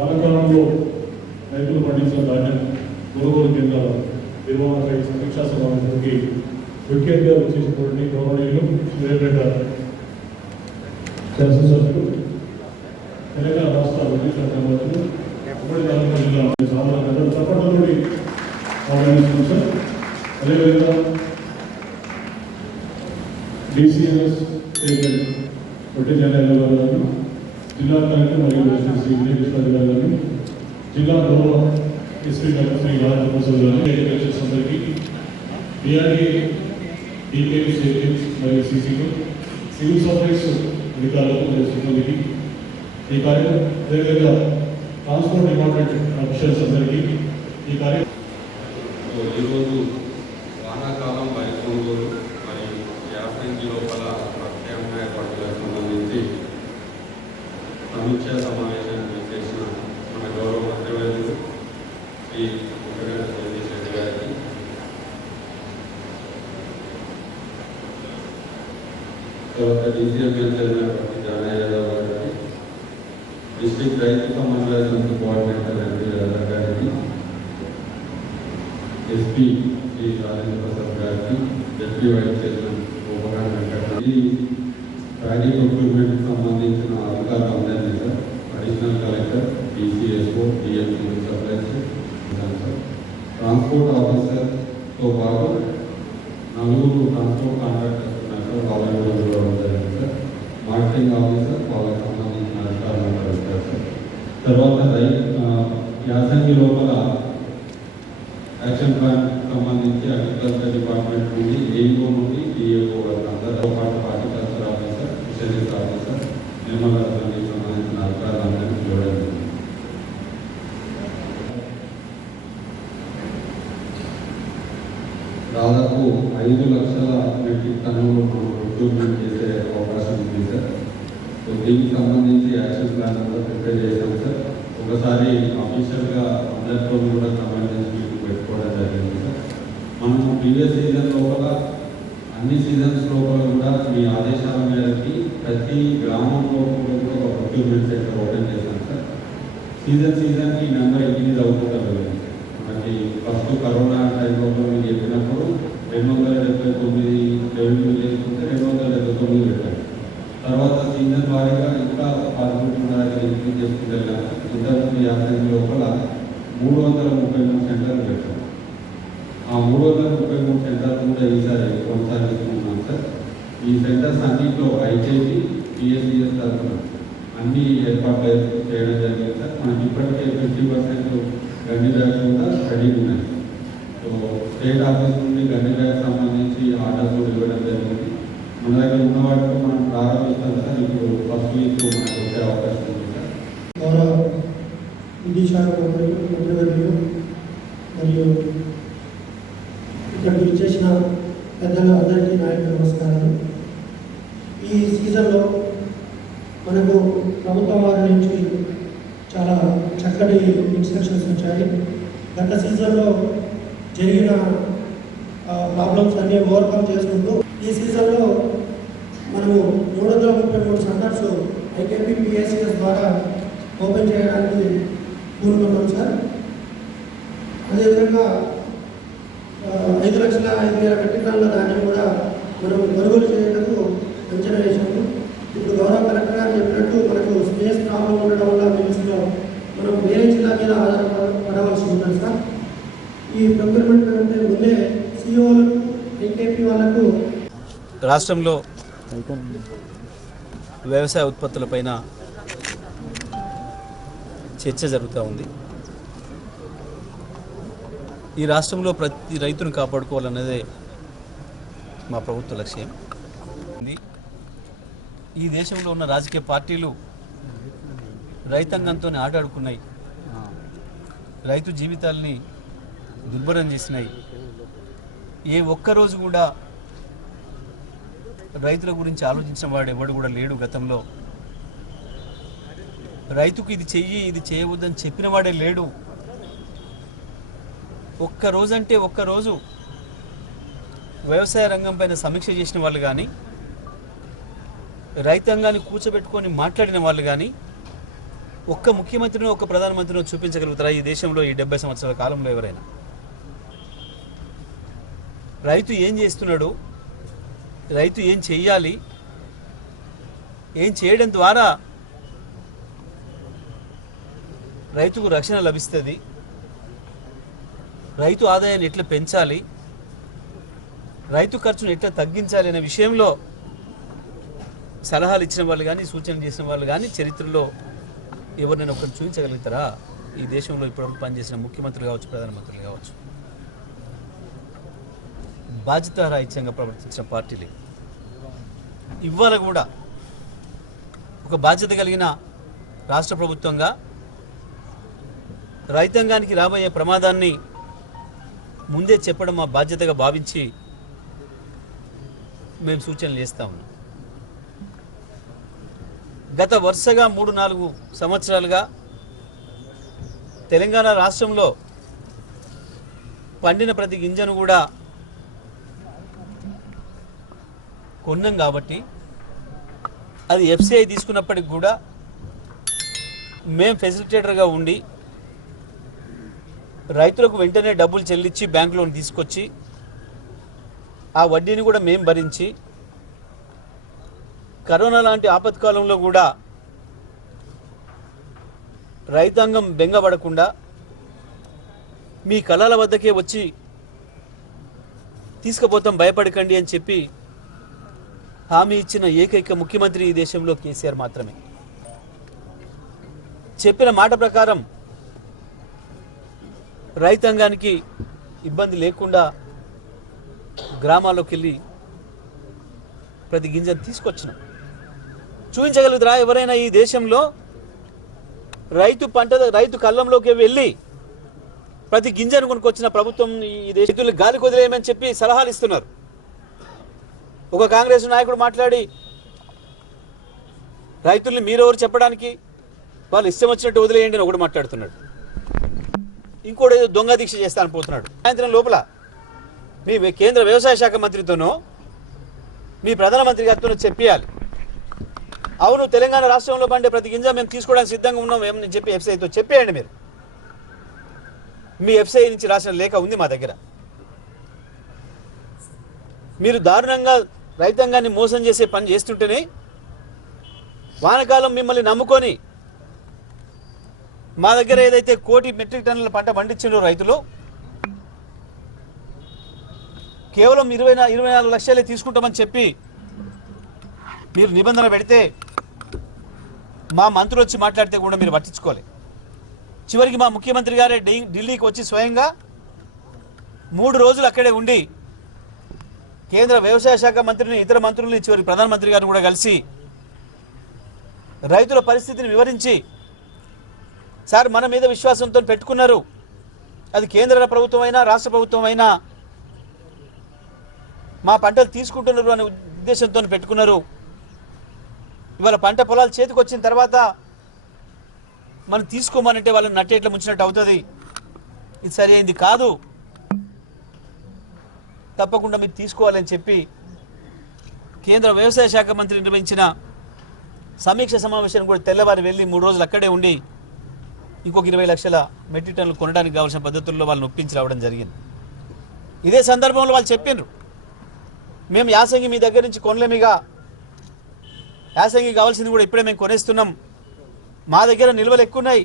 వానాకాలంలో రైతులు పండించిన ధాన్యం కొనుగోలు కేంద్రాల నిర్వహణపై సమీక్షా సమావేశానికి ముఖ్యంగా వచ్చేసినటువంటి గౌరవనీయులు సూర్యాపేట శాసనసభ్యులు తెలంగాణ రాష్ట్ర అభివృద్ధి శాఖ మంత్రులు ఉమ్మడి నల్గొండ జిల్లా సాధారణ తప్పటి ఆహ్వానిస్తున్నాం సార్. అదేవిధంగా DCMS పొట్టి న్యాయాలయాల గారు, జిల్లా కలెక్టర్ మరియు శ్రీ విజయకృష్ణాది గారిని, జిల్లా గౌరవ ఎస్పీ డాక్టర్ శ్రీ రాజప్రసాద్ గారిని, అగ్రికల్చర్స్ అందరికీ, DRDA, DKS మరియు CCకు, సివిల్ సప్లైస్ అధికారులకు మరియు సిబ్బందికి, ఈ కార్యక్రమం అదేవిధంగా ట్రాన్స్పోర్ట్ డిపార్ట్మెంట్ అఫీషియల్స్ అందరికీ ఈ కార్యక్రమం ఈరోజు వానాకాలం వరి కొనుగోలు మరియు యాసంగి లోపల ప్రత్యామ్నాయ పంటలకు సంబంధించి సమీక్షా సమావేశాన్ని చేసిన మన గౌరవ మంత్రివర్యులు శ్రీ ముఖ్యమంత్రి జగదీష్ రెడ్డి గారికి, తర్వాత DCMS చైర్మన్ జానయ్య యాదవ్ గారికి, డిస్ట్రిక్ట్ రైతు సమన్వయ సమితి కోఆర్డినేటర్ యాదవ్ గారికి, ఎస్పీ శ్రీ రాజేంద్ర ప్రసాద్ గారికి, డిప్యూటీ వైస్ చైర్మన్ ఉపకాండ వెంకట, ఈ ప్యాడీ ప్రొక్యూర్మెంట్కి సంబంధించిన అధికారులు అందరినీ sir, additional collector, DCSO, DM civil supplies, transport ఆఫీసర్తో పాటు 4 ట్రాన్స్పోర్ట్ కాంట్రాక్టర్స్ ఉన్నారు సార్, వాళ్ళని కూడా చూడడం జరిగింది సార్. మార్కెటింగ్ ఆఫీసర్, వాళ్ళకి సంబంధించిన అధికారులు ఉంటారు సార్. తర్వాత యాసంగి లోపల యాక్షన్ ప్లాన్ సంబంధించి అగ్రికల్చర్ డిపార్ట్మెంట్ నుండి AEO నుండి DAO అందరితో పాటు horticulture officer, fisheries officer, Nirmal అభివృద్ధికి సంబంధించిన అధికారులందరినీ చూడండి. దాదాపు 5 లక్షల మెట్రిక్ టన్నులు మనం ప్రొక్యూర్మెంట్ చేసే అవకాశం ఉంది సార్. సో దీనికి సంబంధించి యాక్షన్ ప్లాన్ కూడా ప్రిపేర్ చేశాం సార్. ఒకసారి అఫీషియల్గా అందరితో కూడా కమాండెన్స్ మీటింగ్ పెట్టుకోవడం జరిగింది సార్. మనము ప్రీవియస్ సీజన్ లోపల అన్ని సీజన్స్ లోపల కూడా మీ ఆదేశాల మేరకి ప్రతి గ్రామంలో కూడా ఒక ప్రొక్యూర్మెంట్ సెంటర్ ఓపెన్ చేశాం సార్. సీజన్కి నెంబర్ ఇంక్రీజ్ అవుతుంటుంది. మనకి ఫస్ట్ కరోనా టైంలో మీరు చెప్పినప్పుడు 279 రెవెన్యూ చేసుకుంటే 279 పెట్టారు. తర్వాత సీజన్ వారీగా ఇంకా 13 ఇంక్రీజ్ చేసుకుంటే ఇంతకుముందు యాసంగి లోపల 333 సెంటర్లు పెట్టాం. ఆ 333 సెంటర్లు కూడా ఈసారి కొనసాగిస్తున్నాం సార్. ఈ సెంటర్స్ అన్నింటిలో IKP, PSCS తరఫున అన్ని ఏర్పాట్లు చేయడం జరిగింది సార్. మనకి ఇప్పటికే 50% గండి బ్యాగ్స్ కూడా రెడీ ఉన్నాయి. సో స్టేట్ ఆఫీస్ నుండి గండి బ్యాగ్ సంబంధించి ఆర్డర్స్ కూడా ఇవ్వడం జరిగింది. మన దగ్గర ఉన్న వాటితో మనం ప్రారంభిస్తాం సార్. ఇప్పుడు ఫస్ట్ వీక్ మనకు వచ్చే అవకాశం ఉంది సార్. గౌరవ విద్యుత్ శాఖ మంత్రివర్యులు మరియు ఇక్కడికి వచ్చేసిన పెద్దలు అందరికీ నా యొక్క నమస్కారాలు. ఈ సీజన్లో మనకు ప్రభుత్వం వారి నుంచి చాలా చక్కటి ఇన్స్ట్రక్షన్స్ వచ్చాయి. గత సీజన్లో జరిగిన ప్రాబ్లమ్స్ అన్నీ ఓవర్కమ్ చేసుకుంటూ ఈ సీజన్లో మనము 333 సెంటర్స్ IKP, PSCS ద్వారా ఓపెన్ చేయడానికి పూనుకున్నాం సార్. అదేవిధంగా 5,05,000 మెట్రిక్ టన్నుల ధాన్యం కూడా మనం కొనుగోలు చేయడానికి అంచనా వేసాము. ఇప్పుడు గౌరవ కలెక్టర్ గారు చెప్పినట్టు మనకు స్పేస్ ప్రాబ్లం ఉండడం వల్ల మినిస్ట్లో మనం వేరే జిల్లా మీద ఆధారపడవలసి ఉంటుంది సార్. ఈ ప్రొక్యూర్మెంట్ అంటే ముందే COలకు, IKP వాళ్ళకు రాష్ట్రంలో వ్యవసాయ ఉత్పత్తులపైన చర్చ జరుగుతూ ఉంది. ఈ రాష్ట్రంలో ప్రతి రైతును కాపాడుకోవాలన్నదే మా ప్రభుత్వ లక్ష్యం. ఈ దేశంలో ఉన్న రాజకీయ పార్టీలు రైతాంగంతో ఆటాడుకున్నాయి, రైతు జీవితాలని దుర్భరం చేసినాయి. ఏ ఒక్కరోజు కూడా రైతుల గురించి ఆలోచించిన వాడు ఎవడు కూడా లేడు. గతంలో రైతుకు ఇది చెయ్యి, ఇది చేయవద్దని చెప్పిన వాడే లేడు. ఒక్కరోజు అంటే ఒక్కరోజు వ్యవసాయ రంగం పైన సమీక్ష చేసిన వాళ్ళు కానీ, రైతాంగాన్ని కూర్చోబెట్టుకొని మాట్లాడిన వాళ్ళు కానీ ఒక్క ముఖ్యమంత్రిని ఒక్క ప్రధానమంత్రిని చూపించగలుగుతారా ఈ దేశంలో ఈ 70 సంవత్సరాల కాలంలో ఎవరైనా? రైతు ఏం చేస్తున్నాడు, రైతు ఏం చెయ్యాలి, ఏం చేయడం ద్వారా రైతుకు రక్షణ లభిస్తుంది, రైతు ఆదాయాన్ని ఎట్లా పెంచాలి, రైతు ఖర్చును ఎట్లా తగ్గించాలి అనే విషయంలో సలహాలు ఇచ్చిన వాళ్ళు కానీ సూచనలు చేసిన వాళ్ళు కానీ చరిత్రలో ఎవరినైనా ఒకరిని చూపించగలుగుతారా? ఈ దేశంలో ఇప్పటివరకు పనిచేసిన ముఖ్యమంత్రులు కావచ్చు, ప్రధానమంత్రులు కావచ్చు. బాధ్యతారాహిత్యంగా ప్రవర్తించిన పార్టీలు ఇవాళ కూడా ఒక బాధ్యత కలిగిన రాష్ట్ర ప్రభుత్వంగా రైతాంగానికి రాబోయే ప్రమాదాన్ని ముందే చెప్పడం మా బాధ్యతగా భావించి మేము సూచనలు చేస్తా ఉన్నాం. గత వరుసగా 3-4 సంవత్సరాలుగా తెలంగాణ రాష్ట్రంలో పండిన ప్రతి గింజను కూడా కొన్నాం కాబట్టి అది ఎఫ్సిఐ తీసుకున్నప్పటికి కూడా మేము ఫెసిలిటేటర్గా ఉండి రైతులకు వెంటనే డబ్బులు చెల్లించి బ్యాంక్ లోన్ తీసుకొచ్చి ఆ వడ్డీని కూడా మేము భరించి కరోనా లాంటి ఆపత్కాలంలో కూడా రైతాంగం బెంగపడకుండా మీ కళల వద్దకే వచ్చి తీసుకుపోతాం భయపడకండి అని చెప్పి హామీ ఇచ్చిన ఏకైక ముఖ్యమంత్రి ఈ దేశంలో కేసీఆర్ మాత్రమే. చెప్పిన మాట ప్రకారం రైతాంగానికి ఇబ్బంది లేకుండా గ్రామాల్లోకి వెళ్ళి ప్రతి గింజను తీసుకొచ్చినాం. చూపించగలుగుతారా ఎవరైనా ఈ దేశంలో రైతు కళ్ళంలోకి వెళ్ళి ప్రతి గింజను కొనుక్కొచ్చిన ప్రభుత్వం ఈ దేశంలో గాలి కుదిరేయమని చెప్పి సలహాలు ఇస్తున్నారు. ఒక కాంగ్రెస్ నాయకుడు మాట్లాడి రైతుల్ని మీరెవరు చెప్పడానికి, వాళ్ళు ఇష్టం వచ్చినట్టు వదిలేయండి అని ఒకటి మాట్లాడుతున్నాడు. ఇంకోటి ఏదో దొంగ దీక్ష చేస్తాను పోతున్నాడు. సాయంత్రం లోపల మీ కేంద్ర వ్యవసాయ శాఖ మంత్రితోనో మీ ప్రధానమంత్రి గారితోనో చెప్పాలి, అవును తెలంగాణ రాష్ట్రంలో పండే ప్రతి గింజ మేము తీసుకోవడానికి సిద్ధంగా ఉన్నాం ఏమని చెప్పి ఎఫ్సిఐతో చెప్పేయండి. మీ ఎఫ్సిఐ నుంచి రాసిన లేఖ ఉంది మా దగ్గర. మీరు దారుణంగా రైతాంగాన్ని మోసం చేసే పని చేస్తుంటేనే వానకాలం మిమ్మల్ని నమ్ముకొని మా దగ్గర ఏదైతే 1 కోటి మెట్రిక్ టన్నుల పంట పండించారో రైతులు కేవలం 24 లక్షలే తీసుకుంటామని చెప్పి మీరు నిబంధన పెడితే మా మంత్రులు వచ్చి మాట్లాడితే కూడా మీరు పట్టించుకోవాలి. చివరికి మా ముఖ్యమంత్రి గారే ఢిల్లీకి వచ్చి స్వయంగా 3 రోజులు అక్కడే ఉండి కేంద్ర వ్యవసాయ శాఖ మంత్రిని, ఇతర మంత్రుల్ని, చివరికి ప్రధానమంత్రి గారిని కూడా కలిసి రైతుల పరిస్థితిని వివరించి, సార్ మన మీద విశ్వాసంతో పెట్టుకున్నారు, అది కేంద్ర ప్రభుత్వం అయినా రాష్ట్ర ప్రభుత్వం అయినా మా పంటలు తీసుకుంటున్నారు అనే ఉద్దేశంతో పెట్టుకున్నారు. ఇవాళ పంట పొలాలు చేతికి వచ్చిన తర్వాత మనం తీసుకోమనంటే వాళ్ళని నట్టేట్లా ముంచినట్టు అవుతుంది. ఇది సరి అయింది కాదు, తప్పకుండా మీరు తీసుకోవాలని చెప్పి కేంద్ర వ్యవసాయ శాఖ మంత్రి నిర్వహించిన సమీక్ష సమావేశాన్ని కూడా తెల్లవారి వెళ్ళి 3 రోజులు అక్కడే ఉండి ఇంకొక 20 లక్షల మెట్రిక్ టన్నులు కొనడానికి కావాల్సిన పద్ధతుల్లో వాళ్ళని ఒప్పించి రావడం జరిగింది. ఇదే సందర్భంలో వాళ్ళు చెప్పినారు, మేము యాసంగి మీ దగ్గర నుంచి కొనలేమిగా, యాసంగి కావాల్సింది కూడా ఇప్పుడే మేము కొనేస్తున్నాం, మా దగ్గర నిల్వలు ఎక్కువ ఉన్నాయి,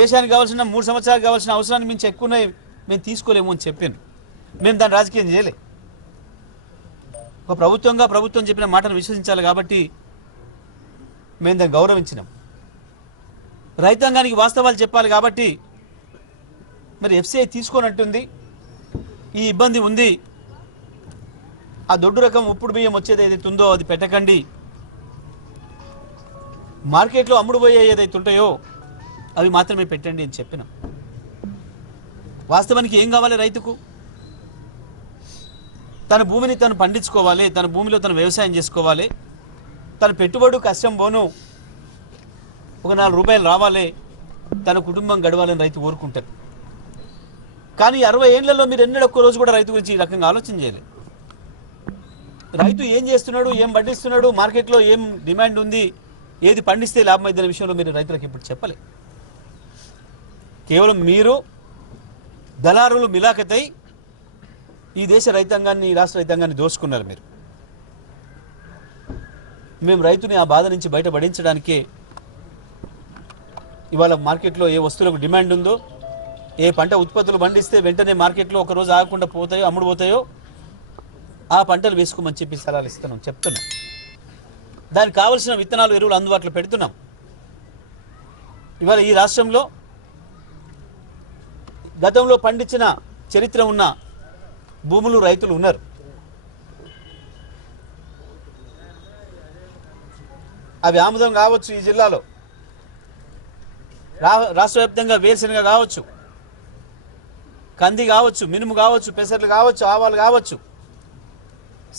దేశానికి కావాల్సిన 3 సంవత్సరాలు కావాల్సిన అవసరాన్ని మించి ఎక్కువ ఉన్నాయి, మేము తీసుకోలేము అని చెప్పాను. మేము దాన్ని రాజకీయం చేయలే. ఒక ప్రభుత్వం చెప్పిన మాటను విశ్వసించాలి కాబట్టి మేము దాన్ని గౌరవించినాం. రైతాంగానికి వాస్తవాలు చెప్పాలి కాబట్టి మరి ఎఫ్సిఐ తీసుకోనట్టుంది, ఈ ఇబ్బంది ఉంది, ఆ దొడ్డు రకం ఉప్పుడు బియ్యం వచ్చేది ఏదైతే ఉందో అది పెట్టకండి, మార్కెట్లో అమ్ముడుపోయే ఏదైతే ఉంటాయో అవి మాత్రమే పెట్టండి అని చెప్పినాం. వాస్తవానికి ఏం కావాలి రైతుకు? తన భూమిని తను పండించుకోవాలి, తన భూమిలో తను వ్యవసాయం చేసుకోవాలి, తన పెట్టుబడి కష్టం పోను ఒక 4 రూపాయలు రావాలి, తన కుటుంబం గడవాలని రైతు కోరుకుంటారు. కానీ 60 ఏళ్లలో మీరు ఎన్నడూ ఒక్క రోజు కూడా రైతు గురించి ఈ రకంగా ఆలోచన చేయలేదు. రైతు ఏం చేస్తున్నాడు, ఏం పండిస్తున్నాడు, మార్కెట్లో ఏం డిమాండ్ ఉంది, ఏది పండిస్తే లాభం అయిన విషయంలో మీరు రైతులకు ఇప్పుడు చెప్పలే. కేవలం మీరు దళారులు మిలాఖతై ఈ దేశ రైతాంగాన్ని, ఈ రాష్ట్ర రైతాంగాన్ని దోచుకున్నారు మీరు. మేము రైతుని ఆ బాధ నుంచి బయటపడించడానికే ఇవాళ మార్కెట్లో ఏ వస్తువులకు డిమాండ్ ఉందో, ఏ పంట ఉత్పత్తులు పండిస్తే వెంటనే మార్కెట్లో ఒకరోజు ఆగకుండా పోతాయో, అమ్ముడు పోతాయో ఆ పంటలు వేసుకోమని చెప్పి సలహాలు చెప్తున్నాం. దానికి కావలసిన విత్తనాలు, ఎరువులు అందుబాటులో పెడుతున్నాం. ఇవాళ ఈ రాష్ట్రంలో గతంలో పండించిన చరిత్ర ఉన్న భూములు, రైతులు ఉన్నారు. అవి ఆముదం కావచ్చు, ఈ జిల్లాలో రాష్ట్ర వ్యాప్తంగా వేరుశెనగ కావచ్చు, కంది కావచ్చు, మినుము కావచ్చు, పెసర్లు కావచ్చు, ఆవాలు కావచ్చు,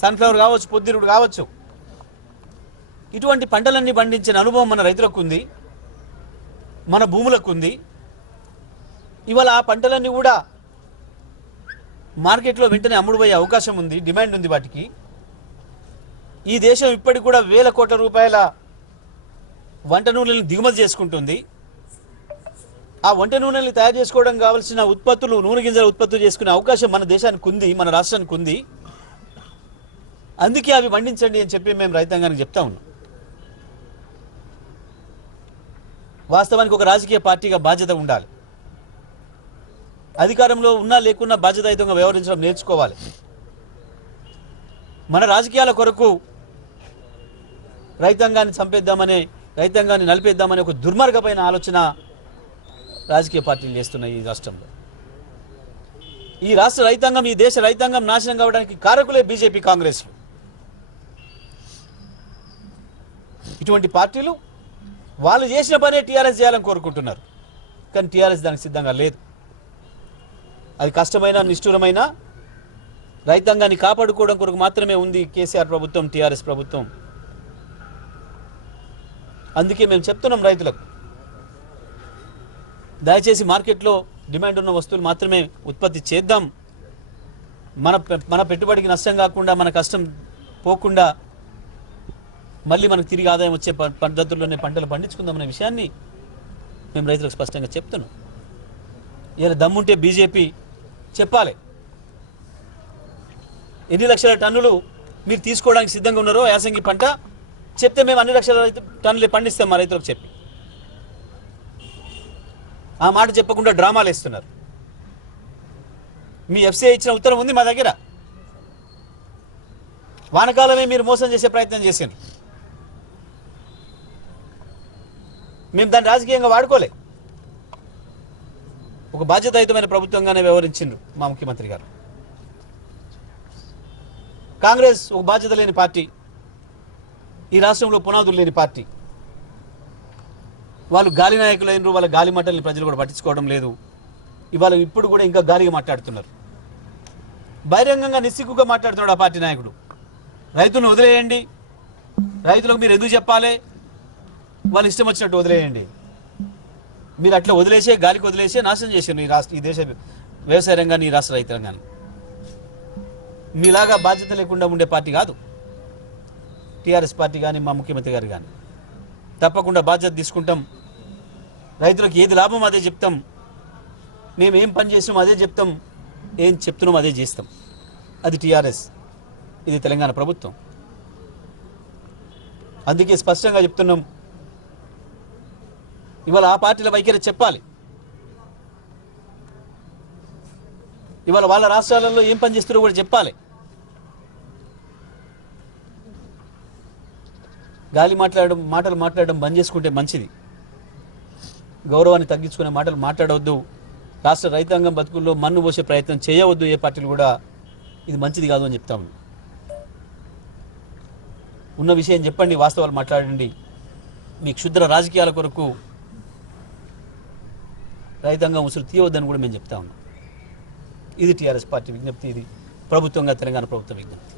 సన్ఫ్లవర్ కావచ్చు, పొద్దురుడు కావచ్చు, ఇటువంటి పంటలన్నీ పండించిన అనుభవం మన రైతులకు ఉంది, మన భూములకు ఉంది. ఇవాళ ఆ పంటలన్నీ కూడా మార్కెట్లో వెంటనే అమ్ముడుపోయే అవకాశం ఉంది, డిమాండ్ ఉంది వాటికి. ఈ దేశం ఇప్పటికి కూడా వేల కోట్ల రూపాయల వంట నూనెలను దిగుమతి చేసుకుంటుంది. ఆ వంట నూనెలను తయారు చేసుకోవడం కావాల్సిన ఉత్పత్తులు, నూనె గింజల ఉత్పత్తులు చేసుకునే అవకాశం మన దేశానికి ఉంది, మన రాష్ట్రానికి ఉంది. అందుకే అవి పండించండి అని చెప్పి మేము రైతాంగానికి చెప్తా ఉన్నాం. వాస్తవానికి ఒక రాజకీయ పార్టీగా బాధ్యత ఉండాలి. అధికారంలో ఉన్నా లేకున్నా బాధ్యతాయుతంగా వ్యవహరించడం నేర్చుకోవాలి. మన రాజకీయాల కొరకు రైతాంగాన్ని చంపేద్దామనే, రైతాంగాన్ని నలిపేద్దామనే ఒక దుర్మార్గమైన ఆలోచన రాజకీయ పార్టీలు చేస్తున్నాయి ఈ రాష్ట్రంలో. ఈ రాష్ట్ర రైతాంగం, ఈ దేశ రైతాంగం నాశనం కావడానికి కారకులే బీజేపీ, కాంగ్రెస్లు. ఇటువంటి పార్టీలు వాళ్ళు చేసిన పనే టీఆర్ఎస్ చేయాలని కోరుకుంటున్నారు. కానీ టీఆర్ఎస్ దానికి సిద్ధంగా లేదు. అది కష్టమైన, నిష్ఠూరమైన రైతాంగాన్ని కాపాడుకోవడం కొరకు మాత్రమే ఉంది కేసీఆర్ ప్రభుత్వం, టీఆర్ఎస్ ప్రభుత్వం. అందుకే మేము చెప్తున్నాం రైతులకు, దయచేసి మార్కెట్లో డిమాండ్ ఉన్న వస్తువులు మాత్రమే ఉత్పత్తి చేద్దాం. మన పెట్టుబడికి నష్టం కాకుండా, మన కష్టం పోకుండా మళ్ళీ మనకు తిరిగి ఆదాయం వచ్చే పద్ధతుల్లోనే పంటలు పండించుకుందామనే విషయాన్ని మేము రైతులకు స్పష్టంగా చెప్తున్నాం. ఇలా దమ్ముంటే బీజేపీ చెప్పాలి, ఎన్ని లక్షల టన్నులు మీరు తీసుకోవడానికి సిద్ధంగా ఉన్నారో యాసంగి పంట చెప్తే మేము అన్ని లక్షల టన్నులు పండిస్తాం మా రైతులకు చెప్పి. ఆ మాట చెప్పకుండా డ్రామాలు వేస్తున్నారు. మీ ఎఫ్సీఐ ఇచ్చిన ఉత్తరం ఉంది మా దగ్గర. వానకాలమే మీరు మోసం చేసే ప్రయత్నం చేసిండ్రు. మేము దాన్ని రాజకీయంగా వాడుకోలే. ఒక బాధ్యతాయుతమైన ప్రభుత్వంగానే వ్యవహరించిండ్రు మా ముఖ్యమంత్రి గారు. కాంగ్రెస్ ఒక బాధ్యత లేని పార్టీ, ఈ రాష్ట్రంలో పునాదులు లేని పార్టీ. వాళ్ళు గాలి నాయకులైనరు, వాళ్ళ గాలి మాటల్ని ప్రజలు కూడా పట్టించుకోవడం లేదు. ఇవాళ ఇప్పుడు కూడా ఇంకా గాలిగా మాట్లాడుతున్నారు. బహిరంగంగా నిస్సిగ్గుగా మాట్లాడుతున్నాడు ఆ పార్టీ నాయకుడు. రైతులను వదిలేయండి, రైతులకు మీరు ఎందుకు చెప్పాలి, వాళ్ళు ఇష్టం వచ్చినట్టు వదిలేయండి. మీరు అట్లా వదిలేసే, గాలికి వదిలేసే నాశనం చేశారు ఈ దేశ వ్యవసాయ రంగాన్ని, ఈ రాష్ట్ర రైతు రంగాన్ని. మీలాగా బాధ్యత లేకుండా ఉండే పార్టీ కాదు టీఆర్ఎస్ పార్టీ కానీ, మా ముఖ్యమంత్రి గారు కానీ. తప్పకుండా బాధ్యత తీసుకుంటాం. రైతులకు ఏది లాభం అదే చెప్తాం. మేము ఏం పని చేస్తాం అదే చెప్తాం, ఏం చెప్తున్నాం అదే చేస్తాం. అది టీఆర్ఎస్, ఇది తెలంగాణ ప్రభుత్వం. అందుకే స్పష్టంగా చెప్తున్నాం, ఇవాళ ఆ పార్టీల వైఖరి చెప్పాలి. ఇవాళ వాళ్ళ రాష్ట్రాలలో ఏం పని చేస్తారో కూడా చెప్పాలి. గాలి మాటలు మాట్లాడడం బంద్ చేసుకుంటే మంచిది. గౌరవాన్ని తగ్గించుకునే మాటలు మాట్లాడవద్దు. రాష్ట్ర రైతాంగం బతుకుల్లో మన్ను పోసే ప్రయత్నం చేయవద్దు ఏ పార్టీలు కూడా. ఇది మంచిది కాదు అని చెప్తాము. ఉన్న విషయం చెప్పండి, వాస్తవాలు మాట్లాడండి. మీ క్షుద్ర రాజకీయాల కొరకు రైతాంగం ఉసురు తీయవద్దని కూడా మేము చెప్తా ఉన్నాం. ఇది టీఆర్ఎస్ పార్టీ విజ్ఞప్తి, ఇది ప్రభుత్వంగా తెలంగాణ ప్రభుత్వ విజ్ఞప్తి.